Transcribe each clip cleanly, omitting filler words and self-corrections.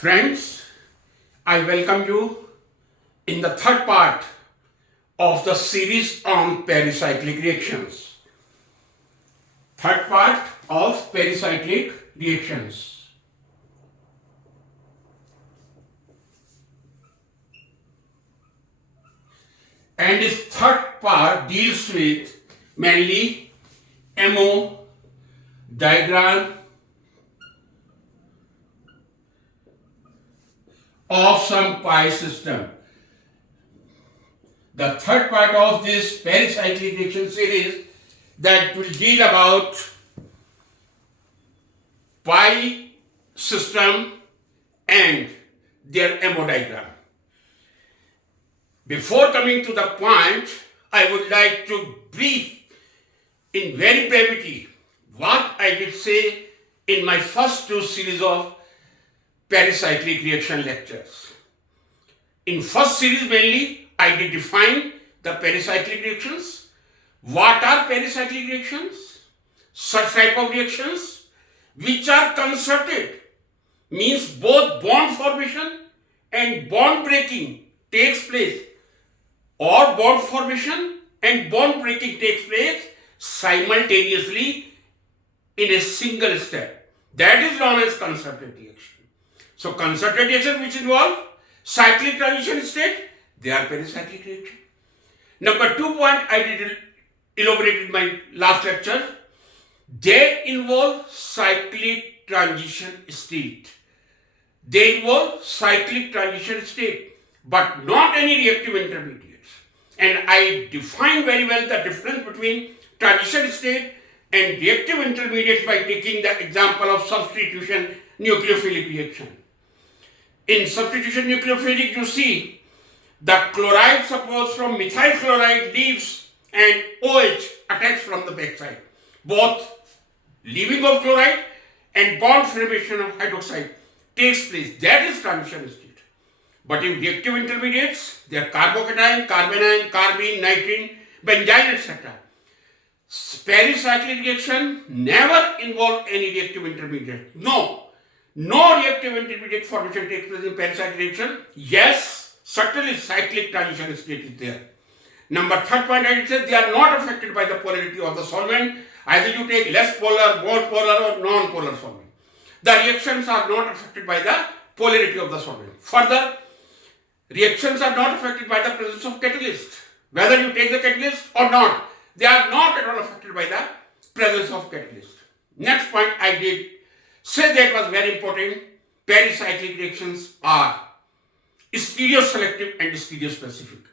Friends, I welcome you in the third part of the series on pericyclic reactions. Third part of pericyclic reactions. And this third part deals with mainly MO, diagram of some pi system. The third part of this pericyclic reaction series that will deal about pi system and their MO diagram. Before coming to the point, I would like to brief in very brevity what I did say in my first two series of pericyclic reaction lectures. In first series mainly, I did define the pericyclic reactions. What are pericyclic reactions? Such type of reactions which are concerted, means both bond formation and bond breaking takes place, or bond formation and bond breaking takes place simultaneously in a single step. That is known as concerted reaction. So concerted reaction which involve cyclic transition state, they are pericyclic reaction. Number 2 point I did elaborate in my last lecture. They involve cyclic transition state. They involve cyclic transition state, but not any reactive intermediates. And I define very well the difference between transition state and reactive intermediates by taking the example of substitution nucleophilic reaction. In substitution nucleophilic, you see the chloride, suppose from methyl chloride leaves and OH attacks from the backside. Both leaving of chloride and bond formation of hydroxide takes place. That is transition state. But in reactive intermediates, they are carbocation, carbanion, carbene, nitrene, benzene, etc. Pericyclic reaction never involve any reactive intermediate. No reactive intermediate formation takes place in pericyclic reaction. Yes, certainly cyclic transition state is there. Number third point I said they are not affected by the polarity of the solvent. Either you take less polar, more polar or non-polar solvent. The reactions are not affected by the polarity of the solvent. Further, reactions are not affected by the presence of catalyst. Whether you take the catalyst or not, they are not at all affected by the presence of catalyst. Next point I did say that was very important. Pericyclic reactions are stereoselective and stereospecific.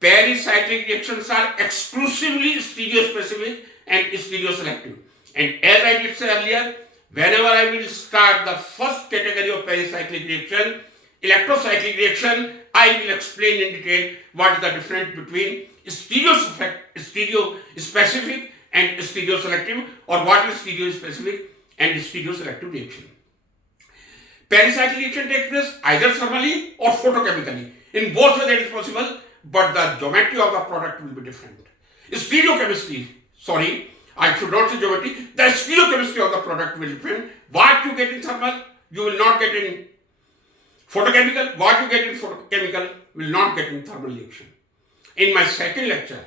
Pericyclic reactions are exclusively stereospecific and stereoselective. And as I did say earlier, whenever I will start the first category of pericyclic reaction, electrocyclic reaction, I will explain in detail what is the difference between stereospecific and stereoselective, or what is stereospecific and stereoselective reaction. Pericyclic reaction takes place either thermally or photochemically. In both ways that is possible, but the geometry of the product will be different. Stereochemistry, sorry, I should not say geometry, the stereochemistry of the product will depend. What you get in thermal, you will not get in photochemical. What you get in photochemical will not get in thermal reaction. In my second lecture,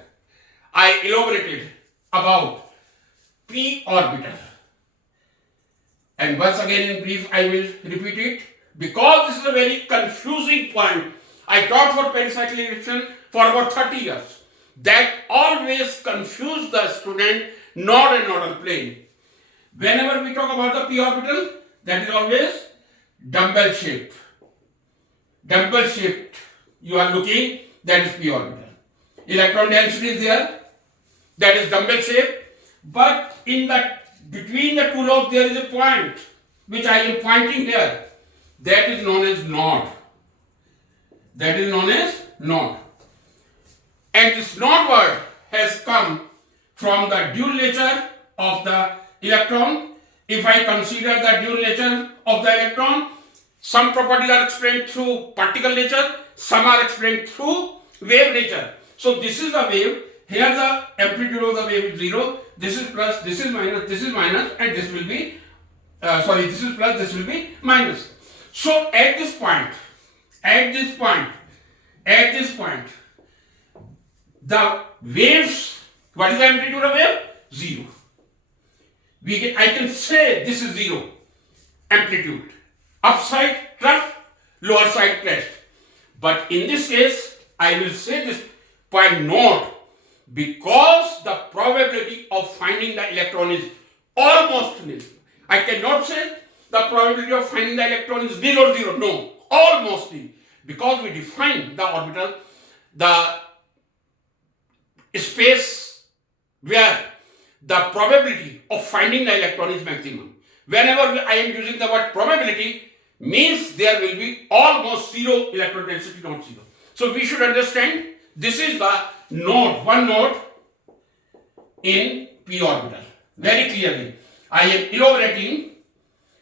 I elaborated about p orbital. And once again in brief, I will repeat it because this is a very confusing point. I taught for pericyclic reaction for about 30 years. That always confused the student, node and nodal plane. Whenever we talk about the p orbital, that is always dumbbell shaped. Dumbbell shaped you are looking, that is p orbital. Electron density is there, that is dumbbell shaped. But in the between the two lobes there is a point which I am pointing here. That is known as node. That is known as node. And this node word has come from the dual nature of the electron. If I consider the dual nature of the electron, some properties are explained through particle nature, some are explained through wave nature. So this is the wave. Here the amplitude of the wave is 0. This is plus, this is minus, and this will be, this is plus, this will be minus. So at this point, the waves, what is the amplitude of wave? 0. I can say this is 0 amplitude. Upside trough, lower side crest. But in this case, I will say this point not, because the probability of finding the electron is almost nil. I cannot say the probability of finding the electron is 0 or 0. No, almost nil. Because we define the orbital, the space where the probability of finding the electron is maximum. Whenever I am using the word probability, means there will be almost 0 electron density, not 0. So we should understand this is the node, one node in p orbital. Very clearly, I am elaborating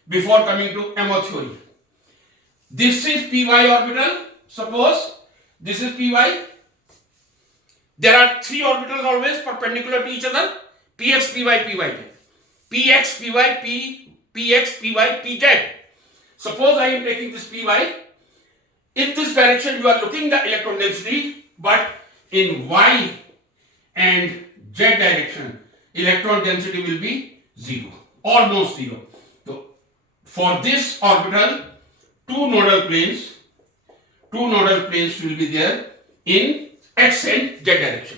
before coming to MO theory. This is py orbital. Suppose this is py. There are 3 orbitals always perpendicular to each other. Px, py, py. Px, py, px, py, pz. Suppose I am taking this py. In this direction you are looking the electron density, but in y and z direction electron density will be 0, almost 0. So for this orbital, two nodal planes will be there in x and z direction.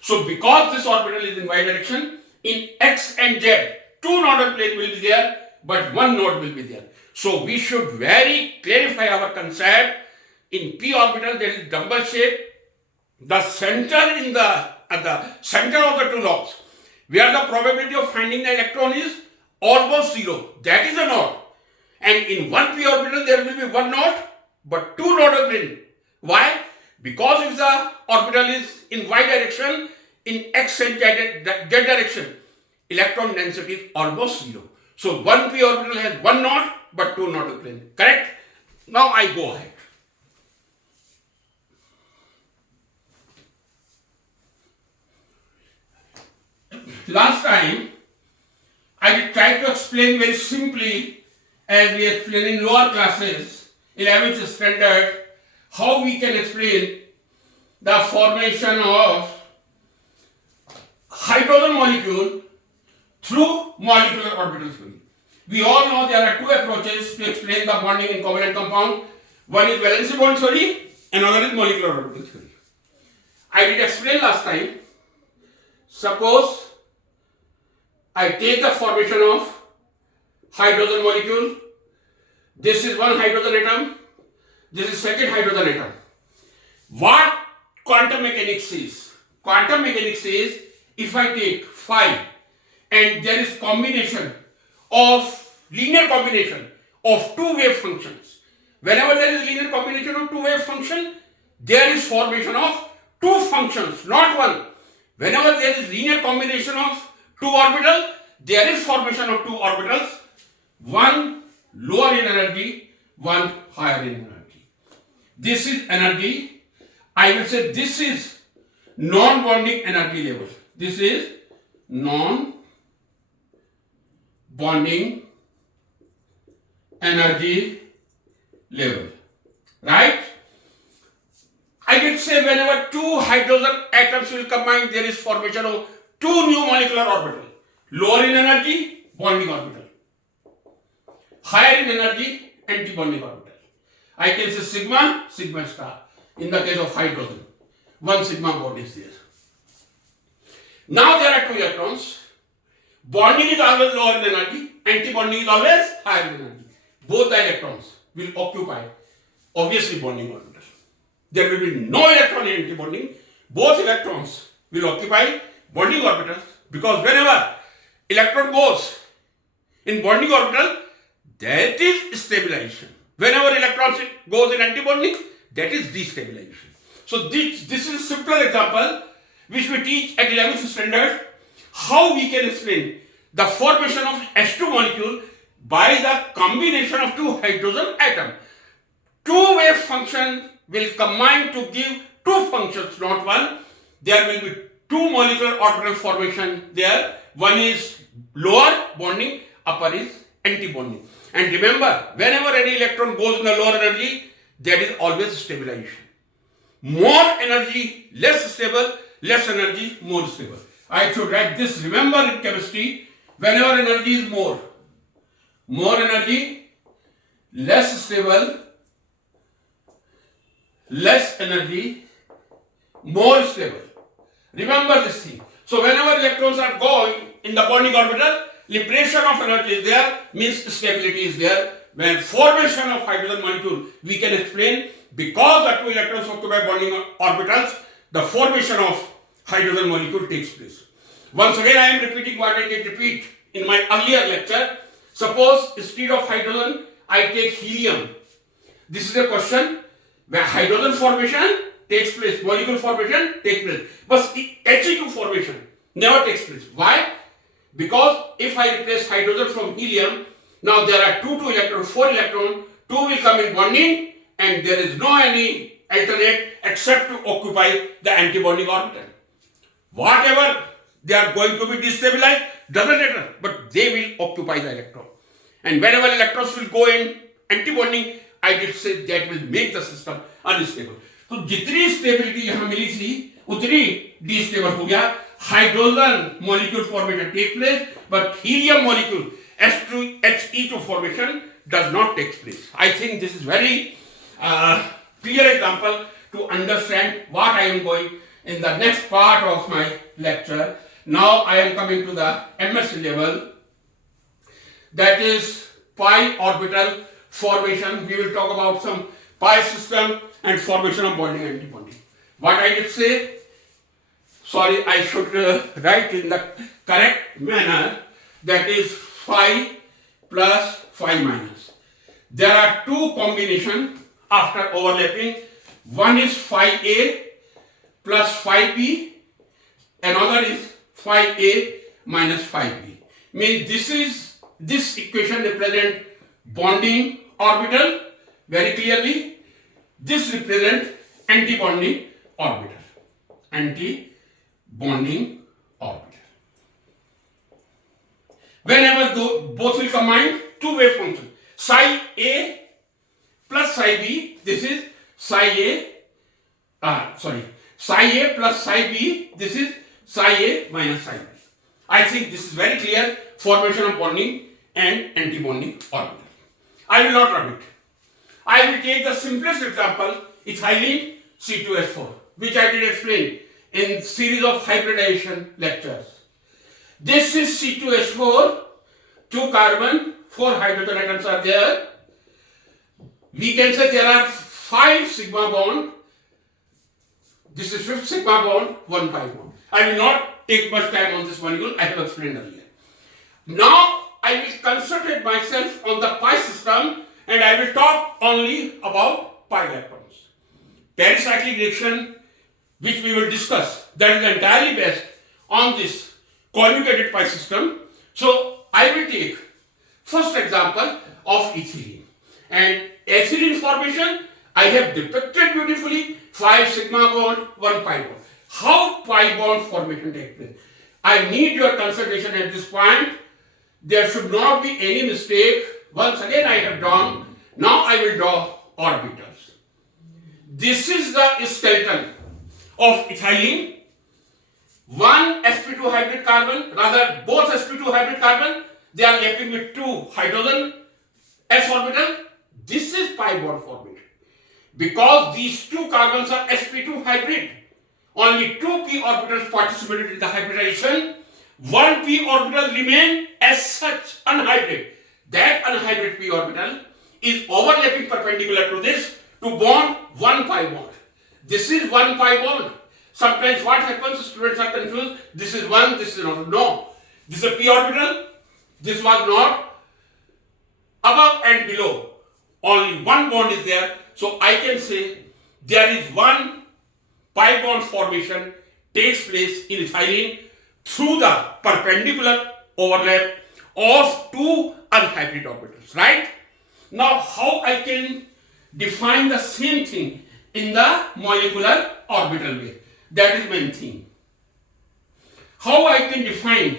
So because this orbital is in y direction, in x and z, two nodal planes will be there, but one node will be there. So we should very clarify our concept. In p orbital there is dumbbell shape. The center at the center of the two lobes, where the probability of finding the electron is almost 0. That is a node. And in one p orbital there will be one node, but two nodal planes. Why? Because if the orbital is in y direction, in x and z direction, electron density is almost 0. So one p orbital has one node, but two nodal planes. Correct? Now I go ahead. Last time, I did try to explain very simply, as we explained in lower classes, 11th standard, how we can explain the formation of hydrogen molecule through molecular orbital theory. We all know there are two approaches to explain the bonding in covalent compound. One is valence bond theory, another is molecular orbital theory. I did explain last time. Suppose I take the formation of hydrogen molecule. This is one hydrogen atom. This is second hydrogen atom. What quantum mechanics is? Quantum mechanics is if I take phi and there is linear combination of two wave functions. Whenever there is linear combination of two wave function, there is formation of two functions, not one. Whenever there is linear combination of two orbitals, there is formation of two orbitals, one lower in energy, one higher in energy. This is energy. I will say this is non-bonding energy level. This is non-bonding energy level. Right? I can say whenever two hydrogen atoms will combine, there is formation of two new molecular orbitals. Lower in energy, bonding orbital. Higher in energy, anti-bonding orbital. I can say sigma, sigma star. In the case of hydrogen, one sigma bond is there. Now there are two electrons. Bonding is always lower in energy, anti-bonding is always higher in energy. Both the electrons will occupy, obviously, bonding orbital. There will be no electron in anti-bonding. Both electrons will occupy bonding orbitals, because whenever electron goes in bonding orbital, that is stabilization. Whenever electron goes in anti-bonding, that is destabilization. So this is a simpler example which we teach at 11th standard, how we can explain the formation of H2 molecule by the combination of two hydrogen atoms. Two wave functions will combine to give two functions, not one. There will be two molecular orbital formation there. One is lower bonding, upper is anti-bonding. And remember, whenever any electron goes in the lower energy, there is always stabilization. More energy, less stable, less energy, more stable. I should write this. Remember in chemistry, whenever energy is more energy, less stable, less energy, more stable. Remember this thing. So whenever electrons are going in the bonding orbital, liberation of energy is there, means stability is there. When formation of hydrogen molecule, we can explain, because the two electrons occupy bonding orbitals, the formation of hydrogen molecule takes place. Once again, I am repeating what I did repeat in my earlier lecture. Suppose instead of hydrogen, I take helium. This is a question where hydrogen formation takes place, molecule formation takes place, but He2 formation never takes place. Why? Because if I replace hydrogen from helium, now there are 2 electrons, 4 electrons, 2 will come in bonding, and there is no any alternate except to occupy the antibonding orbital. Whatever they are going to be destabilized, doesn't matter, but they will occupy the electron. And whenever electrons will go in antibonding, I did say that will make the system unstable. तो जितनी stability यहाँ मिली थी उतनी डिस्टेबल हो गया. Hydrogen molecule formation take place, but helium molecule He2 formation does not take place. I think this is very clear example to understand what I am going in the next part of my lecture. Now I am coming to the MSc level, that is pi orbital formation. We will talk about some pi system and formation of bonding and antibonding. What I did say, sorry, I should write in the correct manner, that is phi plus phi minus. There are 2 combinations after overlapping. One is phi A plus phi B, another is phi A minus phi B. Means this equation represents bonding orbital very clearly. This represents anti-bonding orbital. Anti-bonding orbital. Whenever both will combine, 2 wave function. Psi A plus psi B. This is psi A. Psi A plus psi B. This is psi A minus psi B. I think this is very clear. Formation of bonding and anti-bonding orbital. I will not rub it. I will take the simplest example, ethylene C2H4, which I did explain in series of hybridization lectures. This is C2H4, 2 carbon, 4 hydrogen atoms are there. We can say there are 5 sigma bond. This is 5th sigma bond, 1 pi bond. I will not take much time on this molecule, I have explained earlier. Now I will concentrate myself on the pi system, and I will talk only about pi electrons. Pericyclic reaction, which we will discuss, that is entirely based on this conjugated pi system. So I will take first example of ethylene. And ethylene formation, I have depicted beautifully 5 sigma bond, 1 pi bond. How pi bond formation takes place? I need your concentration at this point. There should not be any mistake. Once again I have drawn. Now I will draw orbitals. This is the skeleton of ethylene. 1 sp2 hybrid carbon, rather both sp2 hybrid carbon, they are lapping with 2 hydrogen s orbital. This is pi bond formation. Because these 2 carbons are sp2 hybrid, only 2 p orbitals participated in the hybridization. 1 p orbital remain as such unhybrid. That unhybrid p orbital is overlapping perpendicular to this to bond 1 pi bond. This is 1 pi bond. Sometimes what happens, students are confused. This is 1, this is not. No. This is a p orbital. This was not above and below. Only 1 bond is there. So I can say there is 1 pi bond formation takes place in ethylene through the perpendicular overlap of 2 unhybrid orbitals, right? Now how I can define the same thing in the molecular orbital way? That is main thing. How I can define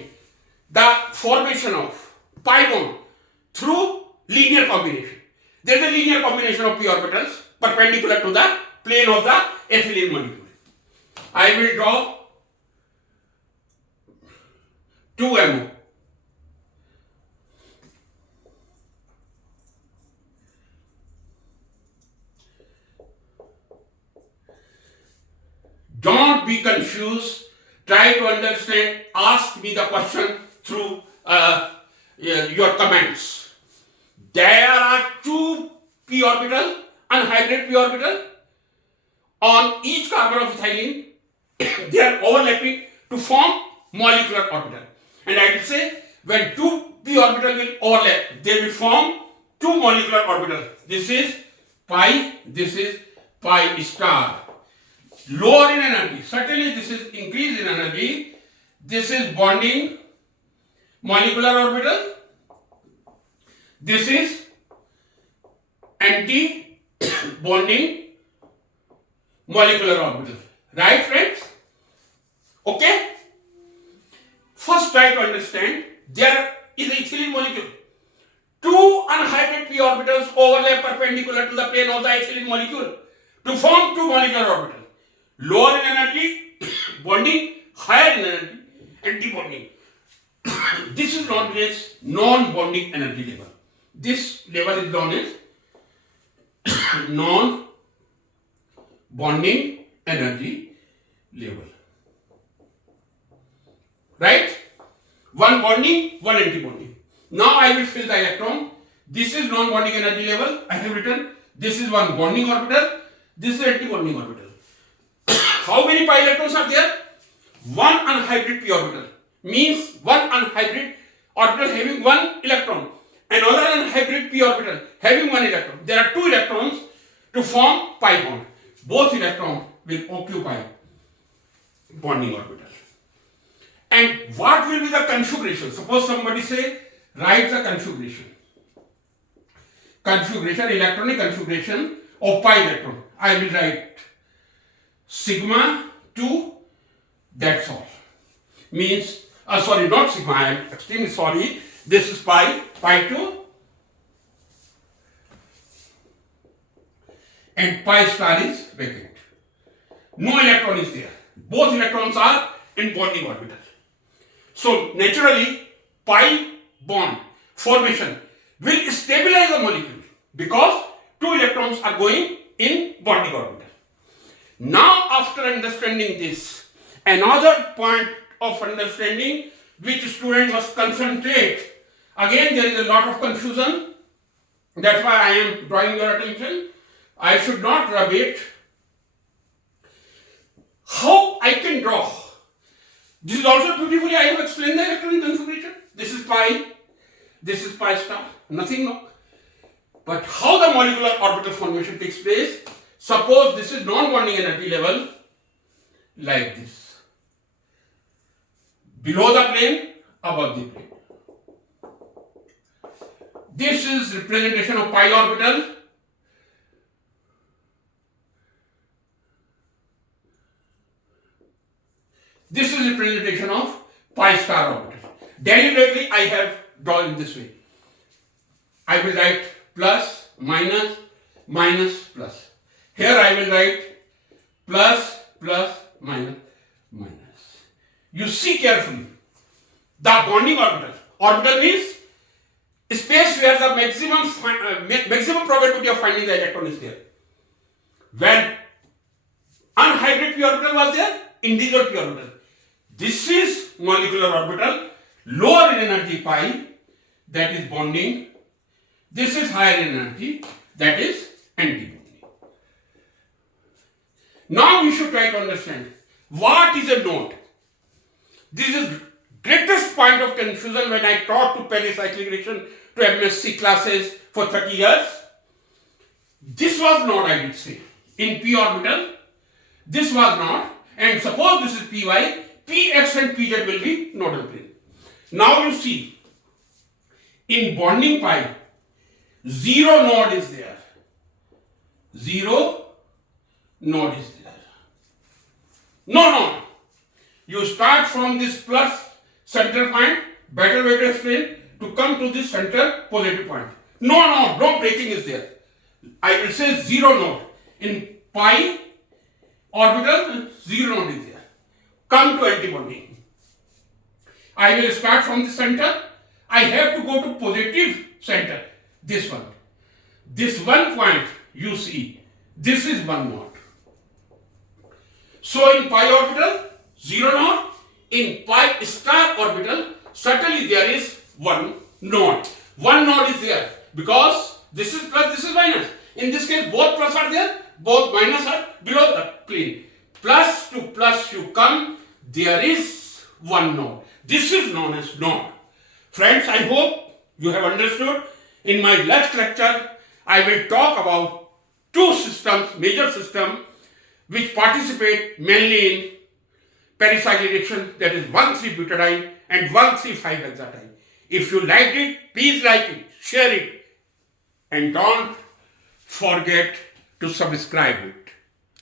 the formation of pi bond through linear combination. There is a linear combination of p orbitals perpendicular to the plane of the ethylene molecule. I will draw 2MO. Don't be confused. Try to understand. Ask me the question through your comments. There are two p orbital, anhydride p orbital on each carbon of ethylene. They are overlapping to form molecular orbital. And I will say when two p orbital will overlap, they will form two molecular orbitals. This is pi, this is pi star. Lower in energy. Certainly this is increase in energy. This is bonding molecular orbital. This is anti-bonding molecular orbital. Right, friends? Okay? First try to understand there is a ethylene molecule. Two anhydride p orbitals overlap perpendicular to the plane of the ethylene molecule to form two molecular orbitals. Lower in energy, bonding, higher in energy, anti-bonding. This is known as non-bonding energy level. This level is known as non-bonding energy level. Right? One bonding, one anti-bonding. Now I will fill the electron. This is non-bonding energy level. I have written this is one bonding orbital. This is anti-bonding orbital. How many pi electrons are there? One anhydride p orbital. Means one anhydride orbital having one electron. Another anhydride p orbital having one electron. There are two electrons to form pi bond. Both electrons will occupy bonding orbital. And what will be the configuration? Suppose somebody say, write the configuration. Electronic configuration of pi electron. I will write sigma 2, that's all. Means, sorry, not sigma, I am extremely sorry. This is pi 2, and pi star is vacant. No electron is there. Both electrons are in bonding orbital. So, naturally, pi bond formation will stabilize the molecule because two electrons are going in bonding orbital. Now, after understanding this, another point of understanding which student must concentrate. Again, there is a lot of confusion. That's why I am drawing your attention. I should not rub it. How I can draw? This is also beautifully I have explained the electronic configuration. This is pi star, nothing more. But how the molecular orbital formation takes place? Suppose this is non-bonding energy level like this. Below the plane, above the plane. This is representation of pi orbital. This is representation of pi star orbital. Deliberately I have drawn this way. I will write plus, minus, minus, plus. Here I will write plus, plus, minus, minus. You see carefully. The bonding orbital. Orbital means space where the maximum probability of finding the electron is there. When anhydride p orbital was there, individual p orbital. This is molecular orbital, lower in energy pi, that is bonding. This is higher in energy, that is anti-bonding. Now we should try to understand what is a node. This is greatest point of confusion when I taught to pericyclic reaction to MSc classes for 30 years. This was node, I would say, in p orbital. This was node, and suppose this is py, px and pz will be nodal plane. Now you see, in bonding pi, zero node is there. Zero node is there. No. You start from this plus center point, better way to explain, to come to this center positive point. No breaking is there. I will say zero node. In pi orbital, zero node is there. Come to antibonding. I will start from the center. I have to go to positive center. This one. This one point you see. This is one node. So in pi orbital, zero node. In pi star orbital, certainly there is one node. One node is there because this is plus, this is minus. In this case, both plus are there, both minus are below the plane. Plus to plus you come, there is one node. This is known as node. Friends, I hope you have understood. In my next lecture, I will talk about two systems, major systems, which participate mainly in pericyclic reaction, that is 1,3-butadiene and 1,3,5-hexadiene. If you liked it, please like it, share it, and don't forget to subscribe it.